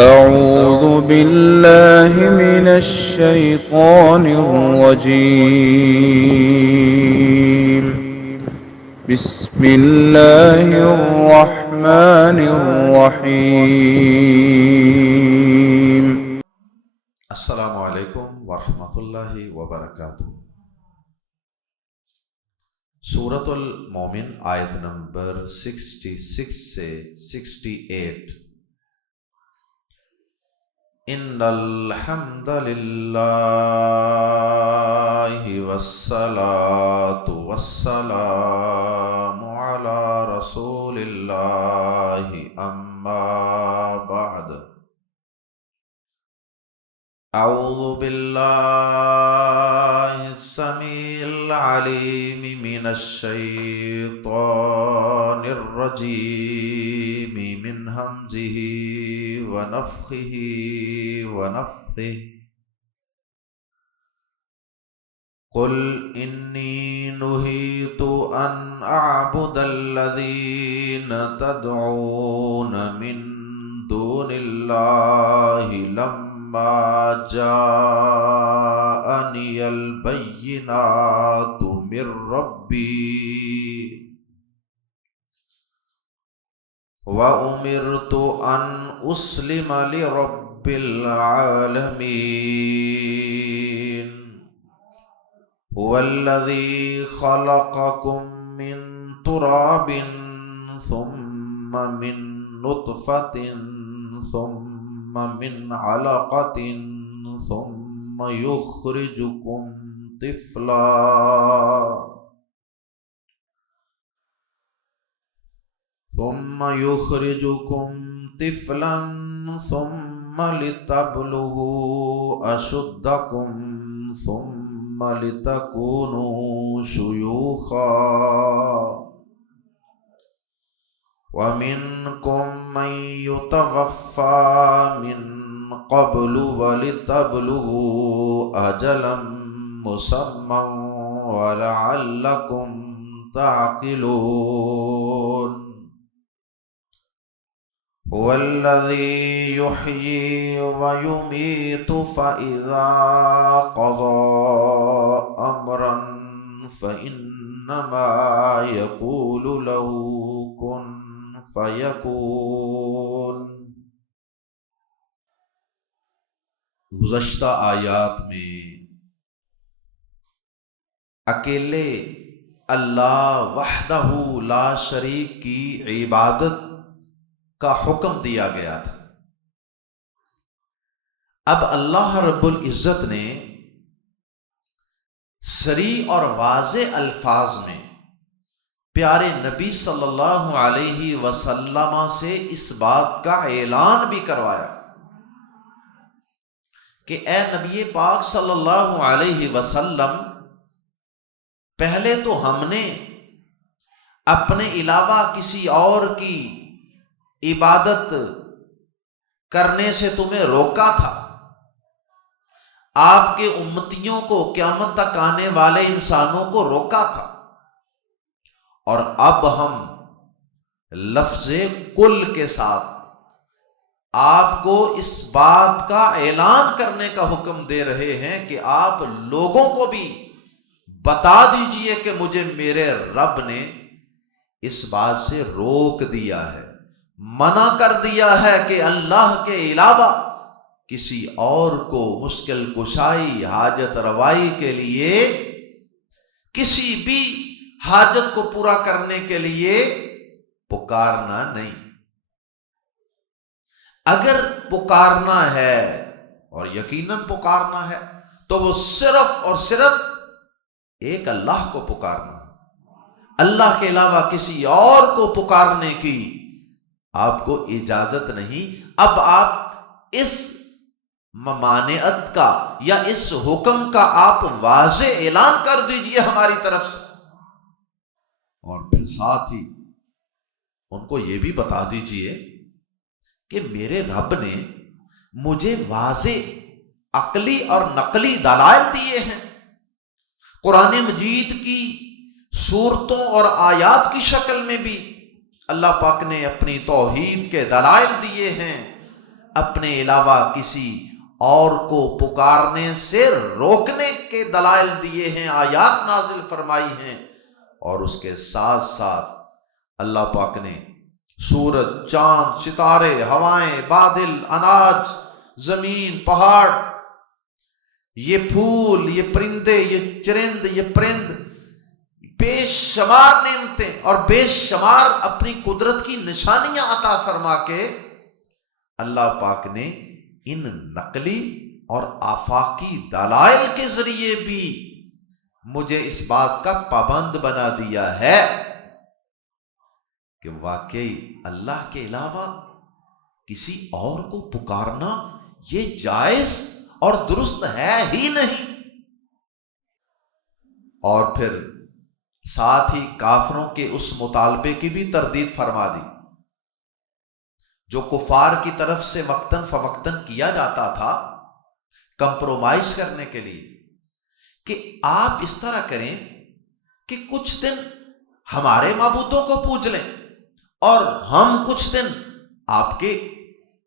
أعوذ بالله من الشيطان الرجيم. بسم الله الرحمن الرحيم. السلام علیکم ورحمۃ اللہ وبرکاتہ۔ سورۃ المومن آیت نمبر 66 سے 68۔ ان الحمد للہ والصلاۃ والسلام علی رسول اللہ اما بعد۔ اعوذ باللہ السمیع العلیم من الشیطان الرجیم من ہمزہ ونفخہ ونفثہ۔ قل انی نہیت ان اعبد الذین تدعون من دون اللہ لما جاءنی البینات من ربی وَأُمِرْتُ أَنْ أُسْلِمَ لِرَبِّ الْعَالَمِينَ هُوَ الَّذِي خَلَقَكُم مِّن تُرَابٍ ثُمَّ مِن نُّطْفَةٍ ثُمَّ مِنْ عَلَقَةٍ ثُمَّ يُخْرِجُكُم طفلا ثم لتبلغوا أشدكم ثم لتكونوا شيوخا ومنكم من يتوفى من قبل ولتبلغوا أجلا مسمى ولعلكم تعقلون هو الذي يحيي ويميت فإذا قضى أمرا فإنما يقول له كن فيكون۔ گزشتہ آیات میں اکیلے اللہ وحدہ لا شریک کی عبادت کا حکم دیا گیا تھا۔ اب اللہ رب العزت نے صریح اور واضح الفاظ میں پیارے نبی صلی اللہ علیہ وسلم سے اس بات کا اعلان بھی کروایا کہ اے نبی پاک صلی اللہ علیہ وسلم، پہلے تو ہم نے اپنے علاوہ کسی اور کی عبادت کرنے سے تمہیں روکا تھا، آپ کے امتیوں کو، قیامت تک آنے والے انسانوں کو روکا تھا، اور اب ہم لفظ کل کے ساتھ آپ کو اس بات کا اعلان کرنے کا حکم دے رہے ہیں کہ آپ لوگوں کو بھی بتا دیجئے کہ مجھے میرے رب نے اس بات سے روک دیا ہے، منع کر دیا ہے کہ اللہ کے علاوہ کسی اور کو مشکل کشائی، حاجت روائی کے لیے، کسی بھی حاجت کو پورا کرنے کے لیے پکارنا نہیں۔ اگر پکارنا ہے، اور یقیناً پکارنا ہے، تو وہ صرف اور صرف ایک اللہ کو پکارنا، اللہ کے علاوہ کسی اور کو پکارنے کی آپ کو اجازت نہیں۔ اب آپ اس ممانعت کا یا اس حکم کا آپ واضح اعلان کر دیجئے ہماری طرف سے، اور پھر ساتھ ہی ان کو یہ بھی بتا دیجئے کہ میرے رب نے مجھے واضح عقلی اور نقلی دلائل دیے ہیں۔ قرآن مجید کی صورتوں اور آیات کی شکل میں بھی اللہ پاک نے اپنی توحید کے دلائل دیے ہیں، اپنے علاوہ کسی اور کو پکارنے سے روکنے کے دلائل دیے ہیں، آیات نازل فرمائی ہیں، اور اس کے ساتھ ساتھ اللہ پاک نے سورج، چاند، ستارے، ہوائیں، بادل، اناج، زمین، پہاڑ، یہ پھول، یہ پرندے، یہ چرند، یہ پرند، بے شمار نعمتیں اور بے شمار اپنی قدرت کی نشانیاں عطا فرما کے اللہ پاک نے ان نقلی اور آفاقی دلائل کے ذریعے بھی مجھے اس بات کا پابند بنا دیا ہے کہ واقعی اللہ کے علاوہ کسی اور کو پکارنا یہ جائز اور درست ہے ہی نہیں۔ اور پھر ساتھ ہی کافروں کے اس مطالبے کی بھی تردید فرما دی جو کفار کی طرف سے وقتاً فوقتاً کیا جاتا تھا کمپرومائز کرنے کے لیے، کہ آپ اس طرح کریں کہ کچھ دن ہمارے معبودوں کو پوج لیں اور ہم کچھ دن آپ کے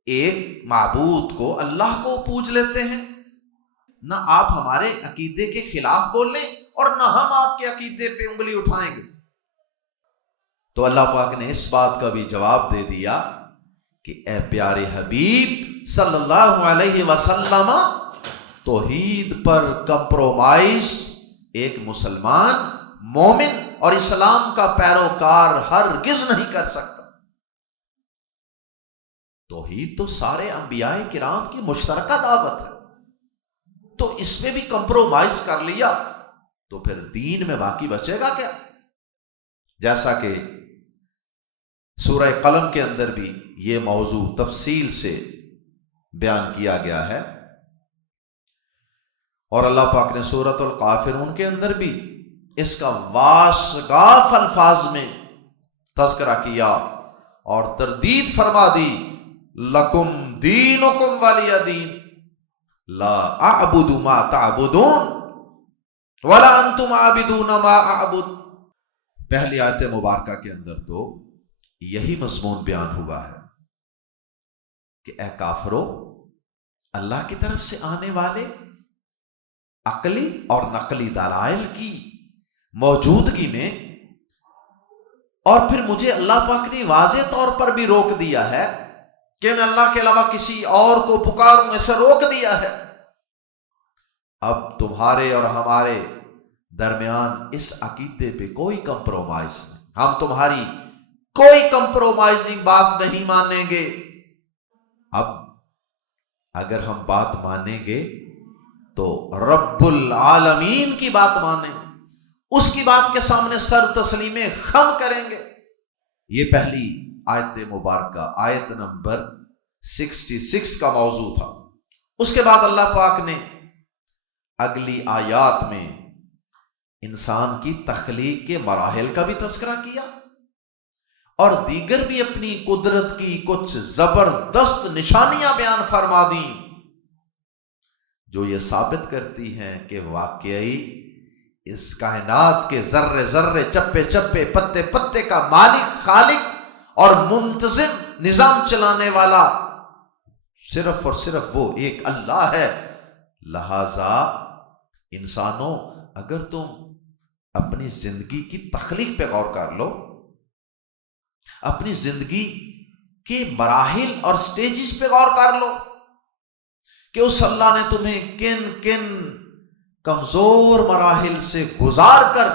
ایک معبود کو، اللہ کو پوج لیتے ہیں، نہ آپ ہمارے عقیدے کے خلاف بولیں اور نہ ہم آپ کے عقیدے پہ انگلی اٹھائیں گے۔ تو اللہ پاک نے اس بات کا بھی جواب دے دیا کہ اے پیارے حبیب صلی اللہ علیہ وسلم، توحید پر کمپرومائز ایک مسلمان، مومن اور اسلام کا پیروکار ہرگز نہیں کر سکتا۔ توحید تو سارے انبیاء کرام کی مشترکہ دعوت ہے، تو اس میں بھی کمپرومائز کر لیا تو پھر دین میں باقی بچے گا کیا؟ جیسا کہ سورہ قلم کے اندر بھی یہ موضوع تفصیل سے بیان کیا گیا ہے، اور اللہ پاک نے سورۃ الکافرون کے اندر بھی اس کا واشگاف الفاظ میں تذکرہ کیا اور تردید فرما دی، لکم دینکم ولی دین لا اعبد ما تعبدون ولا انتم عابدون ما اعبد۔ پہلی آیت مبارکہ کے اندر تو یہی مضمون بیان ہوا ہے کہ اے کافرو، اللہ کی طرف سے آنے والے عقلی اور نقلی دلائل کی موجودگی میں، اور پھر مجھے اللہ پاک نے واضح طور پر بھی روک دیا ہے کہ میں اللہ کے علاوہ کسی اور کو پکاروں، اسے روک دیا ہے۔ اب تمہارے اور ہمارے درمیان اس عقیدے پہ کوئی کمپرومائز نہیں، ہم تمہاری کوئی کمپرومائزنگ بات نہیں مانیں گے۔ اب اگر ہم بات مانیں گے تو رب العالمین کی بات مانیں، اس کی بات کے سامنے سر تسلیم خم کریں گے۔ یہ پہلی آیت مبارکہ، آیت نمبر 66 کا موضوع تھا۔ اس کے بعد اللہ پاک نے اگلی آیات میں انسان کی تخلیق کے مراحل کا بھی تذکرہ کیا اور دیگر بھی اپنی قدرت کی کچھ زبردست نشانیاں بیان فرما دیں جو یہ ثابت کرتی ہیں کہ واقعی اس کائنات کے ذرے ذرے، چپے چپے، پتے پتے کا مالک، خالق اور منتظم نظام چلانے والا صرف اور صرف وہ ایک اللہ ہے۔ لہذا انسانوں، اگر تم اپنی زندگی کی تخلیق پہ غور کر لو، اپنی زندگی کے مراحل اور سٹیجز پہ غور کر لو کہ اس اللہ نے تمہیں کن کن کمزور مراحل سے گزار کر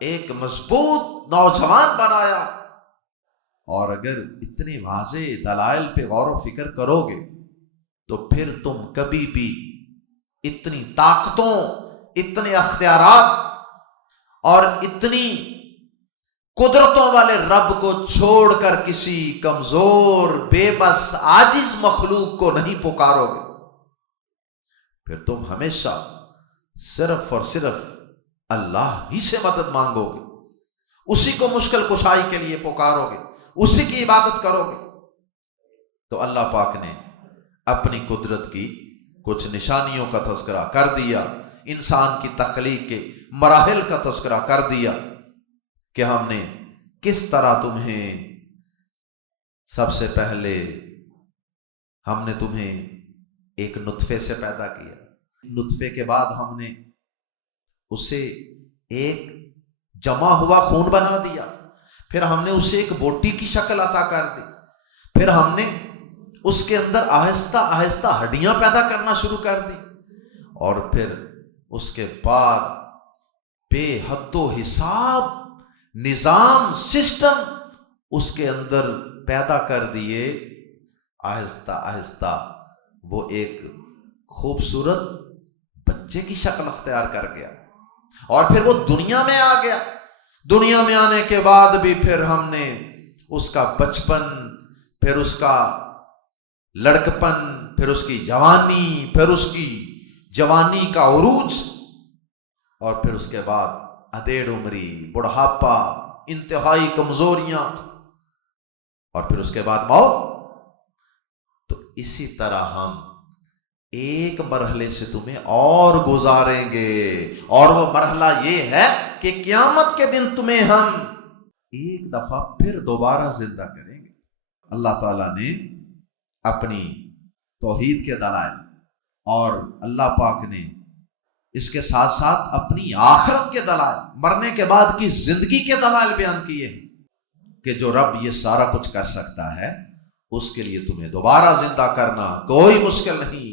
ایک مضبوط نوجوان بنایا، اور اگر اتنے واضح دلائل پہ غور و فکر کرو گے تو پھر تم کبھی بھی اتنی طاقتوں، اتنے اختیارات اور اتنی قدرتوں والے رب کو چھوڑ کر کسی کمزور، بے بس، عاجز مخلوق کو نہیں پکارو گے۔ پھر تم ہمیشہ صرف اور صرف اللہ ہی سے مدد مانگو گے، اسی کو مشکل کشائی کے لیے پکارو گے، اسی کی عبادت کرو گے۔ تو اللہ پاک نے اپنی قدرت کی کچھ نشانیوں کا تذکرہ کر دیا، انسان کی تخلیق کے مراحل کا تذکرہ کر دیا کہ ہم نے کس طرح تمہیں سب سے پہلے ہم نے تمہیں ایک نطفے سے پیدا کیا، نطفے کے بعد ہم نے اسے ایک جمع ہوا خون بنا دیا، پھر ہم نے اسے ایک بوٹی کی شکل عطا کر دی، پھر ہم نے اس کے اندر آہستہ آہستہ ہڈیاں پیدا کرنا شروع کر دی، اور پھر اس کے بعد بے حد و حساب نظام سسٹم اس کے اندر پیدا کر دیے۔ آہستہ آہستہ وہ ایک خوبصورت بچے کی شکل اختیار کر گیا، اور پھر وہ دنیا میں آ گیا۔ دنیا میں آنے کے بعد بھی پھر ہم نے اس کا بچپن، پھر اس کا لڑکپن، پھر اس کی جوانی، پھر اس کی جوانی کا عروج، اور پھر اس کے بعد ادھیڑ عمری، بڑھاپا، انتہائی کمزوریاں، اور پھر اس کے بعد موت۔ تو اسی طرح ہم ایک مرحلے سے تمہیں اور گزاریں گے، اور وہ مرحلہ یہ ہے کہ قیامت کے دن تمہیں ہم ایک دفعہ پھر دوبارہ زندہ کریں گے۔ اللہ تعالیٰ نے اپنی توحید کے دلائل، اور اللہ پاک نے اس کے ساتھ ساتھ اپنی آخرت کے دلائل، مرنے کے بعد کی زندگی کے دلائل بیان کیے ہیں کہ جو رب یہ سارا کچھ کر سکتا ہے، اس کے لیے تمہیں دوبارہ زندہ کرنا کوئی مشکل نہیں۔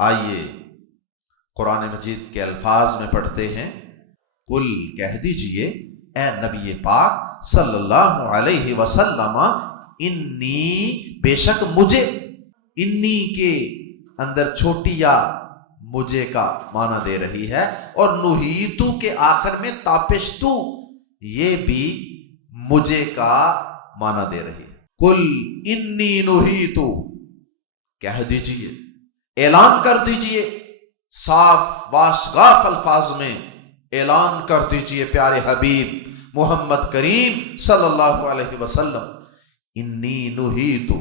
آئیے قرآن مجید کے الفاظ میں پڑھتے ہیں، قل کہہ دیجئے اے نبی پاک صلی اللہ علیہ وسلم، انی بے شک مجھے، انی کے اندر چھوٹی یا مجھے کا معنی دے رہی ہے، اور نہیتو کے آخر میں تاپشتو یہ بھی مجھے کا معنی دے رہی ہے۔ قل انی نہیتو، کہہ دیجئے، اعلان کر دیجئے، صاف واشگاف الفاظ میں اعلان کر دیجئے پیارے حبیب محمد کریم صلی اللہ علیہ وسلم، انی نہیتو،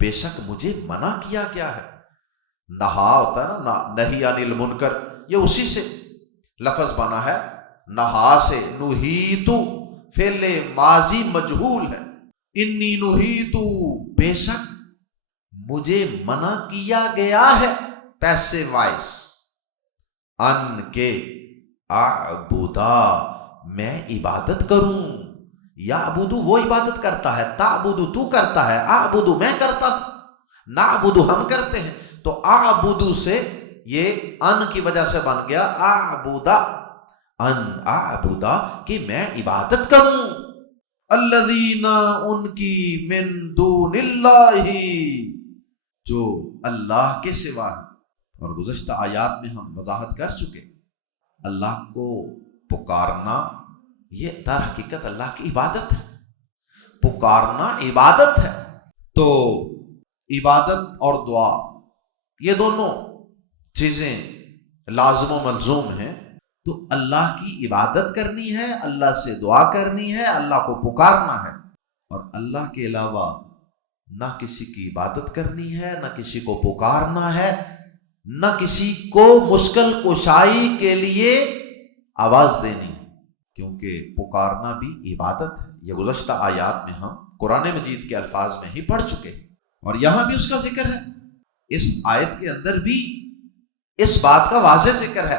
بے شک مجھے منع کیا گیا ہے۔ نہا ہوتا ہے نا، نہی عن المنکر، یہ اسی سے لفظ بنا ہے، نہا سے۔ نہیتو فعل ماضی مجہول ہے، انی نہیتو بے شک مجھے منع کیا گیا ہے، پیسو وائس، ان کے اعبدا، میں عبادت کروں۔ یعبدو وہ عبادت کرتا ہے، تعبدو تو کرتا ہے، اعبدو میں کرتا ہوں، نعبدو ہم کرتے ہیں۔ تو اعبدو سے یہ ان کی وجہ سے بن گیا اعبدا، ان اعبدا کہ میں عبادت کروں، الذین ان کی، من دون اللہ جو اللہ کے سوا ہے۔ اور گزشتہ آیات میں ہم وضاحت کر چکے، اللہ کو پکارنا یہ در حقیقت اللہ کی عبادت ہے، پکارنا عبادت ہے۔ تو عبادت اور دعا یہ دونوں چیزیں لازم و ملزوم ہیں۔ تو اللہ کی عبادت کرنی ہے، اللہ سے دعا کرنی ہے، اللہ کو پکارنا ہے، اور اللہ کے علاوہ نہ کسی کی عبادت کرنی ہے، نہ کسی کو پکارنا ہے، نہ کسی کو مشکل کشائی کے لیے آواز دینی، کیونکہ پکارنا بھی عبادت ہے۔ یہ گزشتہ آیات میں ہم قرآن مجید کے الفاظ میں ہی پڑھ چکے، اور یہاں بھی اس کا ذکر ہے، اس آیت کے اندر بھی اس بات کا واضح ذکر ہے،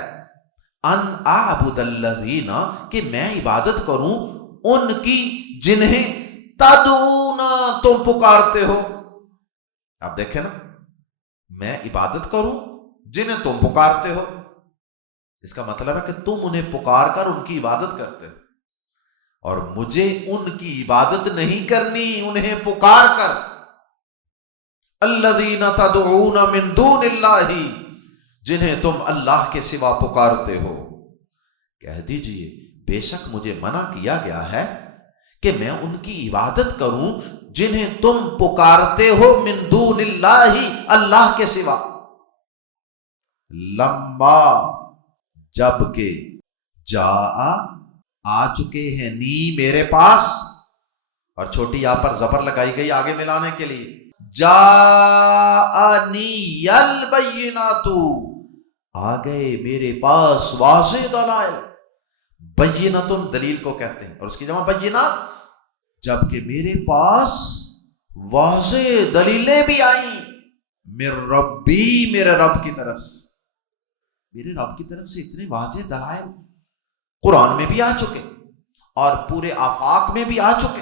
ان اعبد الذین، کہ میں عبادت کروں ان کی جنہیں تدعون تم پکارتے ہو۔ آپ دیکھیں نا، میں عبادت کروں جنہیں تم پکارتے ہو، اس کا مطلب ہے کہ تم انہیں پکار کر ان کی عبادت کرتے ہو، اور مجھے ان کی عبادت نہیں کرنی انہیں پکار کر۔ الذین تدعون من دون اللہ، جنہیں تم اللہ کے سوا پکارتے ہو، کہہ دیجئے بے شک مجھے منع کیا گیا ہے کہ میں ان کی عبادت کروں جنہیں تم پکارتے ہو من دون اللہ، اللہ کے سوا۔ لما، جب کہ جاء، آ چکے ہیں، نی میرے پاس، اور چھوٹی یہاں پر زبر لگائی گئی آگے ملانے کے لیے، جاءنی البینات، آ گئے میرے پاس واضح دلائل۔ بینۃ دلیل کو کہتے ہیں، اور اس کی جمع بینات، جبکہ میرے پاس واضح دلیلیں بھی آئیں میرے ربی، میرے رب کی طرف سے، میرے رب کی طرف سے اتنے واضح دلائل قرآن میں بھی آ چکے اور پورے آفاق میں بھی آ چکے،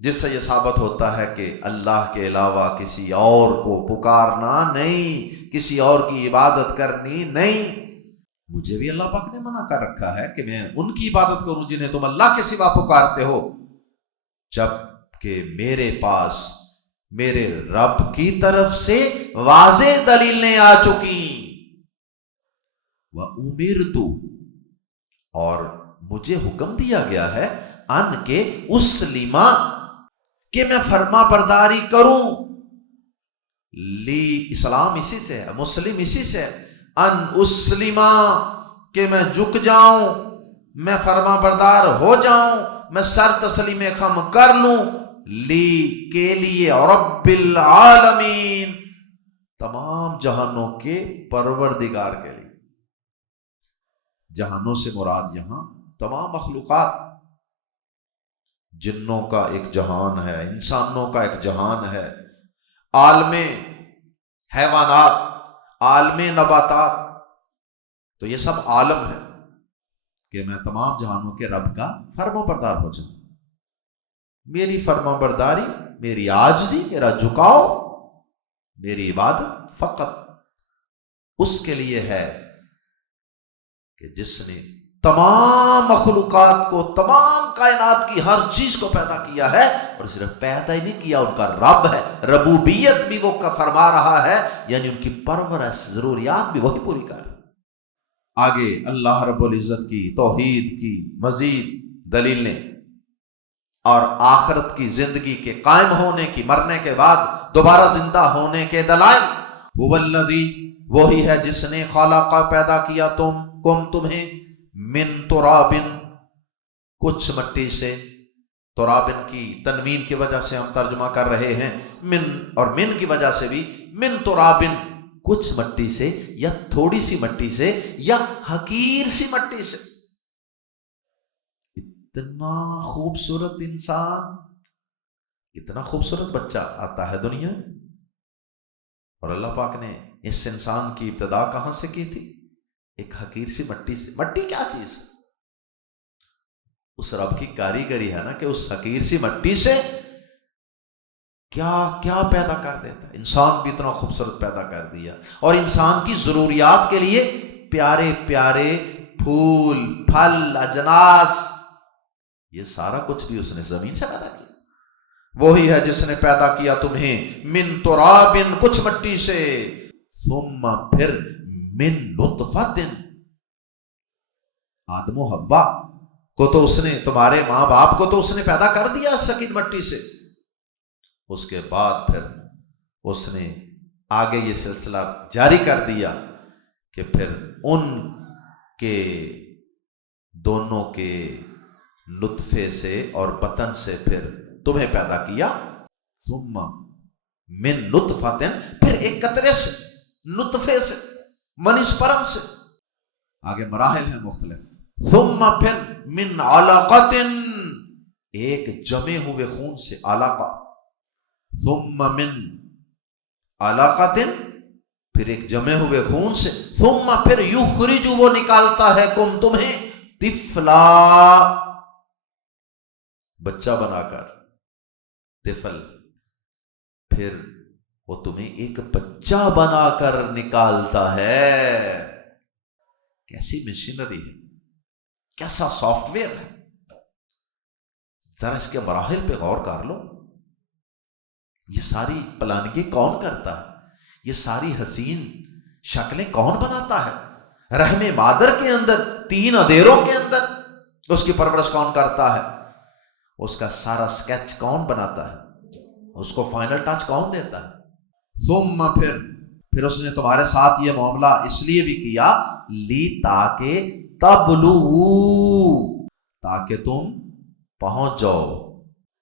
جس سے یہ ثابت ہوتا ہے کہ اللہ کے علاوہ کسی اور کو پکارنا نہیں، کسی اور کی عبادت کرنی نہیں۔ مجھے بھی اللہ پاک نے منع کر رکھا ہے کہ میں ان کی عبادت کروں جنہیں تم اللہ کے سوا پکارتے ہو، جبکہ میرے پاس میرے رب کی طرف سے واضح دلیلیں آ چکی۔ وَأُمِرْتُ، اور مجھے حکم دیا گیا ہے، ان کے اسلما، کہ میں فرما برداری کروں، لی، اسلام اسی سے ہے، مسلم اسی سے ہے، ان اسلما، کہ میں جھک جاؤں، میں فرما بردار ہو جاؤں، میں سر تسلیم خم کر لوں، لی، کے لیے، رب العالمین، تمام جہانوں کے پروردگار کے لیے۔ جہانوں سے مراد یہاں تمام مخلوقات، جنوں کا ایک جہان ہے، انسانوں کا ایک جہان ہے، عالم حیوانات، عالم نباتات، تو یہ سب عالم ہے کہ میں تمام جہانوں کے رب کا فرما بردار ہو جاؤں۔ میری فرما برداری، میری عاجزی، میرا جھکاؤ، میری عبادت فقط اس کے لیے ہے کہ جس نے تمام مخلوقات کو، تمام کائنات کی ہر چیز کو پیدا کیا ہے، اور صرف پیدا ہی نہیں کیا، ان کا رب ہے، ربوبیت بھی وہ فرما رہا ہے، یعنی ان کی پرورش، ضروریات بھی وہی پوری کر۔ آگے اللہ رب العزت کی توحید کی مزید دلیلیں اور آخرت کی زندگی کے قائم ہونے کی، مرنے کے بعد دوبارہ زندہ ہونے کے دلائل۔ هو الذی، وہی ہے جس نے خلق، پیدا کیا تمہیں، من تراب، کچھ مٹی سے، ترابن کی تنوین کی وجہ سے ہم ترجمہ کر رہے ہیں، من، اور من کی وجہ سے بھی، من ترابن، کچھ مٹی سے، یا تھوڑی سی مٹی سے، یا حقیر سی مٹی سے۔ اتنا خوبصورت انسان، اتنا خوبصورت بچہ آتا ہے دنیا، اور اللہ پاک نے اس انسان کی ابتدا کہاں سے کی تھی؟ ایک حقیر سی مٹی سے۔ مٹی کیا چیز ہے؟ اس رب کی کاریگری ہے نا کہ اس حقیر سی مٹی سے کیا کیا پیدا کر دیتا ہے۔ انسان بھی اتنا خوبصورت پیدا کر دیا، اور انسان کی ضروریات کے لیے پیارے پیارے پھول، پھل، اجناس، یہ سارا کچھ بھی اس نے زمین سے پیدا کیا۔ وہی ہے جس نے پیدا کیا تمہیں من تراب، کچھ مٹی سے، ثم، پھر من نطفت، آدم و حوا کو تو اس نے، تمہارے ماں باپ کو تو اس نے پیدا کر دیا سکید مٹی سے، اس کے بعد پھر اس نے آگے یہ سلسلہ جاری کر دیا کہ پھر ان کے دونوں کے نطفے سے اور بطن سے پھر تمہیں پیدا کیا، ثم من نطفت، پھر ایک قطرے سے، نطفے سے، منی سپرم سے، آگے مراحل ہیں مختلف، ثم پھر من علقۃ، ایک جمے ہوئے خون سے، علقہ، ثم من علقۃ، پھر ایک جمے ہوئے خون سے، ثم پھر یخرج، وہ نکالتا ہے کم، تمہیں، طفلا، بچہ بنا کر، طفل، پھر وہ تمہیں ایک بچہ بنا کر نکالتا ہے۔ کیسی مشینری ہے، کیسا سافٹ ویئر ہے، ذرا اس کے مراحل پہ غور کر لو۔ یہ ساری پلاننگیں کون کرتا ہے؟ یہ ساری حسین شکلیں کون بناتا ہے؟ رحم مادر کے اندر، 3 ادھیروں کے اندر اس کی پرورش کون کرتا ہے؟ اس کا سارا سکیچ کون بناتا ہے؟ اس کو فائنل ٹچ کون دیتا ہے؟ ثم پھر اس نے تمہارے ساتھ یہ معاملہ اس لیے بھی کیا، لی، تاکہ تبلغو، تاکہ تم پہنچ جاؤ،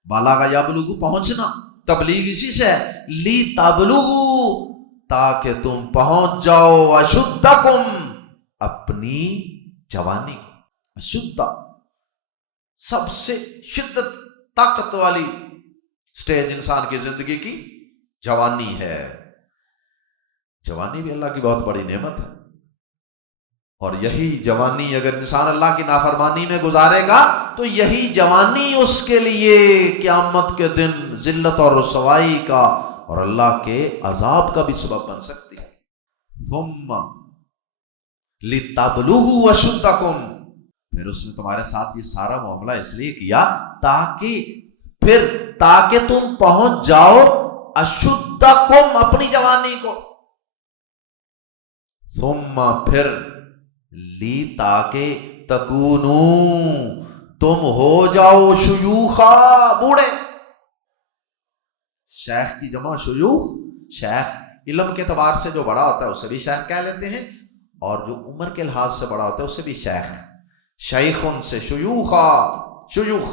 بالغ یبلغ، پہنچنا، تبلیغ اسی سے ہے، لی تبلغو، تاکہ تم پہنچ جاؤ، اشدکم، اپنی جوانی کی، اشدہ، سب سے شدت طاقت والی سٹیج انسان کی زندگی کی جوانی ہے. جوانی بھی اللہ کی بہت بڑی نعمت ہے، اور یہی جوانی اگر انسان اللہ کی نافرمانی میں گزارے گا تو یہی جوانی اس کے لیے قیامت کے دن ذلت اور رسوائی کا اور اللہ کے عذاب کا بھی سبب بن سکتی ہے. ثم لتبلغوا اشدکم، پھر اس نے تمہارے ساتھ یہ سارا معاملہ اس لیے کیا تاکہ تم پہنچ جاؤ اشدکم، اپنی جوانی کو. ثم پھر لی تاکہ تکونو، تم ہو جاؤ شیوخا، بوڑھے. شیخ کی جمع شیوخ. شیخ علم کے اعتبار سے جو بڑا ہوتا ہے اسے بھی شیخ کہہ لیتے ہیں، اور جو عمر کے لحاظ سے بڑا ہوتا ہے اسے بھی شیخ. شیخن سے شیوخا، شیوخ،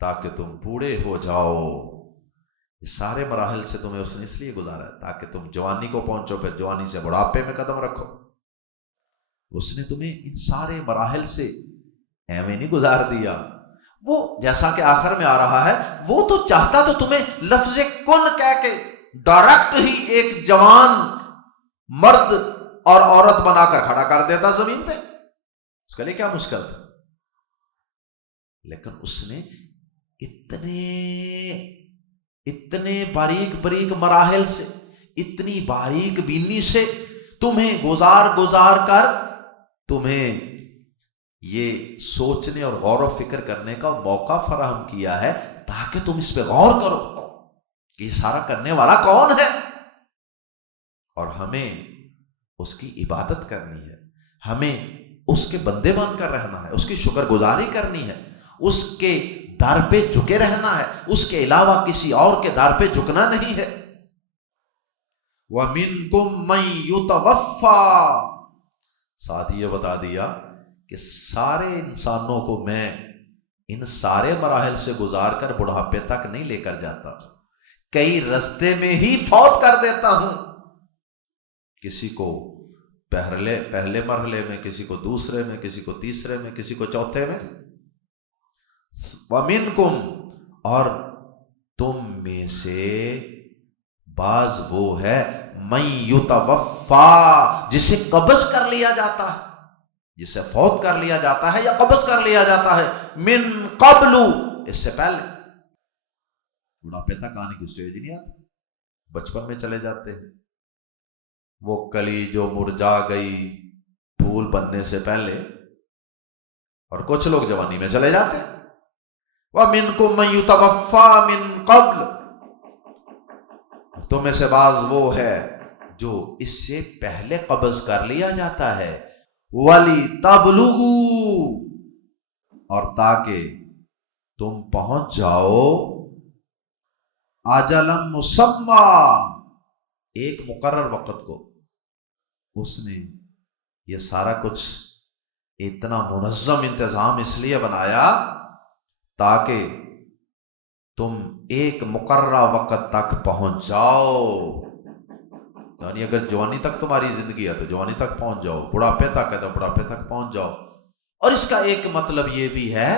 تاکہ تم بوڑھے ہو جاؤ. یہ سارے مراحل سے تمہیں اس نے اس لیے گزارا ہے تاکہ تم جوانی کو پہنچو، پھر جوانی سے بڑھاپے میں قدم رکھو. اس نے تمہیں ان سارے مراحل سے ایویں نہیں گزار دیا. وہ جیسا کہ آخر میں آ رہا ہے، وہ تو چاہتا تو تمہیں لفظ کن کہہ کے ڈائریکٹ ہی ایک جوان مرد اور عورت بنا کر کھڑا کر دیتا زمین پہ. اس کے لیے کیا مشکل تھا؟ لیکن اس نے اتنے باریک مراحل سے، اتنی باریک بینی سے تمہیں گزار کر تمہیں یہ سوچنے اور غور و فکر کرنے کا موقع فراہم کیا ہے تاکہ تم اس پہ غور کرو کہ یہ سارا کرنے والا کون ہے، اور ہمیں اس کی عبادت کرنی ہے، ہمیں اس کے بندے بن کر رہنا ہے، اس کی شکر گزاری کرنی ہے، اس کے در پہ جھکے رہنا ہے، اس کے علاوہ کسی اور کے در پہ جھکنا نہیں ہے. وَمِنْكُمْ مَنْ يُتَوَفَّى، ساتھ ہی یہ بتا دیا کہ سارے انسانوں کو میں ان سارے مراحل سے گزار کر بڑھاپے تک نہیں لے کر جاتا، کئی رستے میں ہی فوت کر دیتا ہوں. کسی کو پہلے مرحلے میں، کسی کو دوسرے میں، کسی کو تیسرے میں، کسی کو چوتھے میں. وَمِنْكُمْ، اور تم میں سے بعض وہ ہے مَن يُتَوَفَّى، جسے قبض کر لیا جاتا ہے، جسے فوت کر لیا جاتا ہے یا قبض کر لیا جاتا ہے، من قبل، اس سے پہلے. بڑھاپے تک آنے کی سٹیج نہیں آتی، بچپن میں چلے جاتے ہیں. وہ کلی جو مرجا گئی پھول بننے سے پہلے، اور کچھ لوگ جوانی میں چلے جاتے ہیں. وَمِنْكُمْ مَن يُتَوَفَّى مِن قَبْلُ، تم میں سے بعض وہ ہے جو اس سے پہلے قبض کر لیا جاتا ہے. وَلِتَبْلُغُوا، اور تاکہ تم پہنچ جاؤ اجلا مسمى، ایک مقرر وقت کو. اس نے یہ سارا کچھ اتنا منظم انتظام اس لیے بنایا تاکہ تم ایک مقررہ وقت تک پہنچ جاؤ. یعنی اگر جوانی تک تمہاری زندگی ہے تو جوانی تک پہنچ جاؤ، بڑھاپے تک ہے تو بڑھاپے تک پہنچ جاؤ. اور اس کا ایک مطلب یہ بھی ہے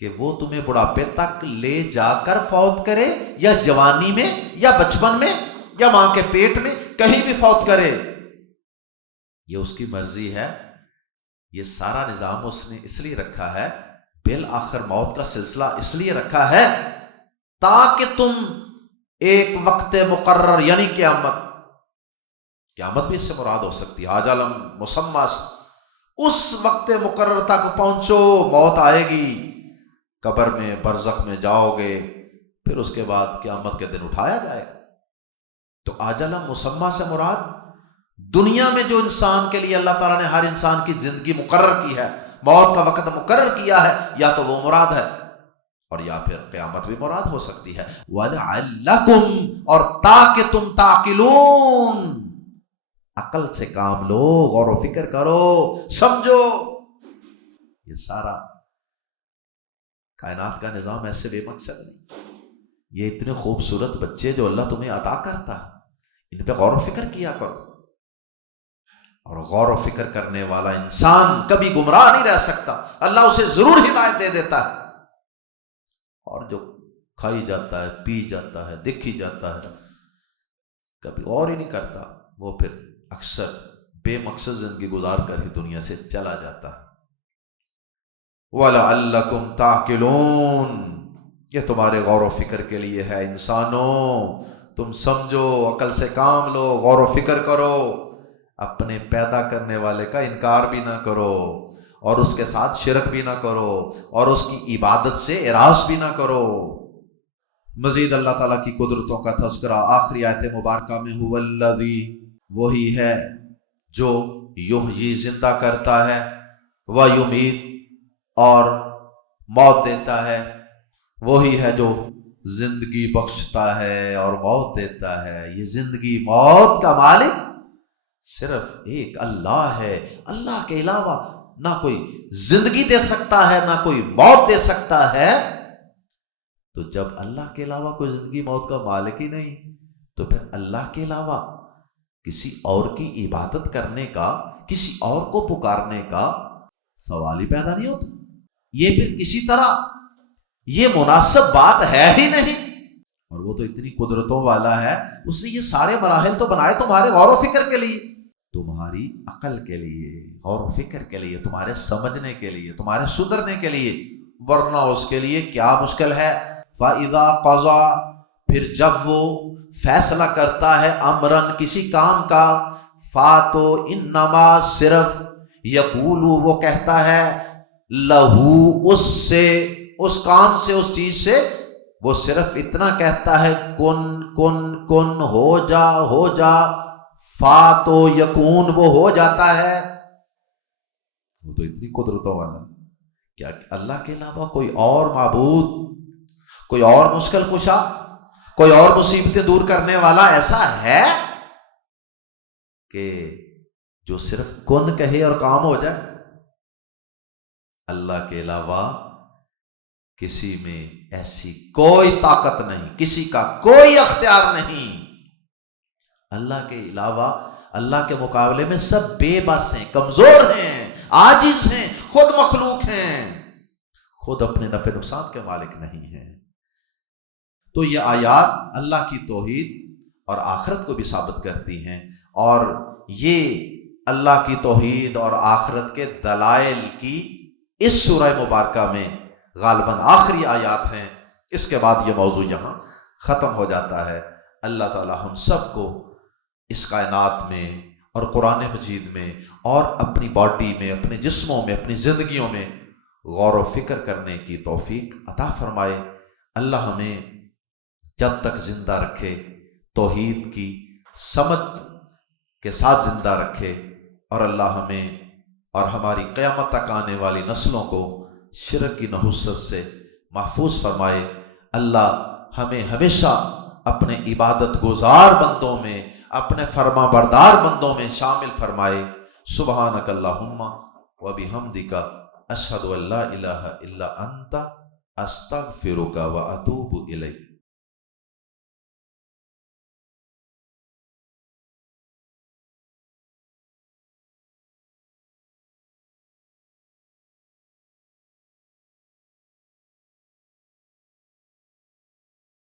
کہ وہ تمہیں بڑھاپے تک لے جا کر فوت کرے، یا جوانی میں، یا بچپن میں، یا ماں کے پیٹ میں، کہیں بھی فوت کرے، یہ اس کی مرضی ہے. یہ سارا نظام اس نے اس لیے رکھا ہے، بالآخر موت کا سلسلہ اس لیے رکھا ہے تاکہ تم ایک وقت مقرر، یعنی قیامت بھی اس سے مراد ہو سکتی ہے، اجل مسمى، اس وقت مقرر تک پہنچو. موت آئے گی، قبر میں برزخ میں جاؤ گے، پھر اس کے بعد قیامت کے دن اٹھایا جائے گا. تو اجل مسمى سے مراد دنیا میں جو انسان کے لیے اللہ تعالیٰ نے ہر انسان کی زندگی مقرر کی ہے، موت کا وقت مقرر کیا ہے، یا تو وہ مراد ہے، اور یا پھر قیامت بھی مراد ہو سکتی ہے. وَلَعَلَّكُمْ، اور تاکہ تم تعقلون، عقل سے کام لو، غور و فکر کرو، سمجھو. یہ سارا کائنات کا نظام ایسے بے مقصد نہیں. یہ اتنے خوبصورت بچے جو اللہ تمہیں عطا کرتا ہے، ان پہ غور و فکر کیا کرو. اور غور و فکر کرنے والا انسان کبھی گمراہ نہیں رہ سکتا، اللہ اسے ضرور ہدایت دے دیتا ہے. اور جو کھائی جاتا ہے، پی جاتا ہے، دیکھی جاتا ہے، کبھی اور ہی نہیں کرتا، وہ پھر اکثر بے مقصد زندگی گزار کر ہی دنیا سے چلا جاتا ہے۔ وَلَعَلَّكُمْ تَعْقِلُونَ، یہ تمہارے غور و فکر کے لیے ہے انسانوں، تم سمجھو، عقل سے کام لو، غور و فکر کرو، اپنے پیدا کرنے والے کا انکار بھی نہ کرو، اور اس کے ساتھ شرک بھی نہ کرو، اور اس کی عبادت سے اعراض بھی نہ کرو۔ مزید اللہ تعالیٰ کی قدرتوں کا تذکرہ آخری آیت مبارکہ میں، هو الذی، وہی ہے جو یحیی زندہ کرتا ہے، ویمیت اور موت دیتا ہے، وہی ہے جو زندگی بخشتا ہے اور موت دیتا ہے۔ یہ زندگی موت کا مالک صرف ایک اللہ ہے، اللہ کے علاوہ نہ کوئی زندگی دے سکتا ہے نہ کوئی موت دے سکتا ہے۔ تو جب اللہ کے علاوہ کوئی زندگی موت کا مالک ہی نہیں، تو پھر اللہ کے علاوہ کسی اور کی عبادت کرنے کا، کسی اور کو پکارنے کا سوال ہی پیدا نہیں ہوتا۔ یہ پھر کسی طرح یہ مناسب بات ہے ہی نہیں۔ اور وہ تو اتنی قدرتوں والا ہے، اس نے یہ سارے مراحل تو بنائے تمہارے غور و فکر کے لیے، تمہاری عقل کے لیے، غور و فکر کے لیے، تمہارے سمجھنے کے لیے، تمہارے سدھرنے کے لیے، ورنہ اس کے لیے کیا مشکل ہے۔ فَإِذَا قَضَى، پھر جب وہ فیصلہ کرتا ہے، امرن، کسی کام کا، فَاتو، انما، صرف، یقولو، وہ کہتا ہے، لہو، اس سے، اس کام سے، اس چیز سے، وہ صرف اتنا کہتا ہے، کن کن کن، ہو جا ہو جا، فَاتو، یکون، وہ ہو جاتا ہے۔ وہ تو اتنی قدرتوں والا، کیا اللہ کے علاوہ کوئی اور معبود، کوئی اور مشکل کشا، کوئی اور مصیبتیں دور کرنے والا ایسا ہے کہ جو صرف کن کہے اور کام ہو جائے؟ اللہ کے علاوہ کسی میں ایسی کوئی طاقت نہیں، کسی کا کوئی اختیار نہیں۔ اللہ کے علاوہ، اللہ کے مقابلے میں سب بے بس ہیں، کمزور ہیں، عاجز ہیں، خود مخلوق ہیں، خود اپنے نفع نقصان کے مالک نہیں ہیں۔ تو یہ آیات اللہ کی توحید اور آخرت کو بھی ثابت کرتی ہیں، اور یہ اللہ کی توحید اور آخرت کے دلائل کی اس سورہ مبارکہ میں غالباً آخری آیات ہیں۔ اس کے بعد یہ موضوع یہاں ختم ہو جاتا ہے۔ اللہ تعالی ہم سب کو اس کائنات میں اور قرآن مجید میں اور اپنی باڈی میں، اپنے جسموں میں، اپنی زندگیوں میں غور و فکر کرنے کی توفیق عطا فرمائے۔ اللہ ہمیں جب تک زندہ رکھے توحید کی سمجھ کے ساتھ زندہ رکھے، اور اللہ ہمیں اور ہماری قیامت تک آنے والی نسلوں کو شرک کی نحوست سے محفوظ فرمائے۔ اللہ ہمیں ہمیشہ اپنے عبادت گزار بندوں میں، اپنے فرما بردار بندوں میں شامل فرمائے۔ سبحانک اللہم و بحمدک، اشہد ان لا الہ الا انت، استغفرک و اتوب الیک۔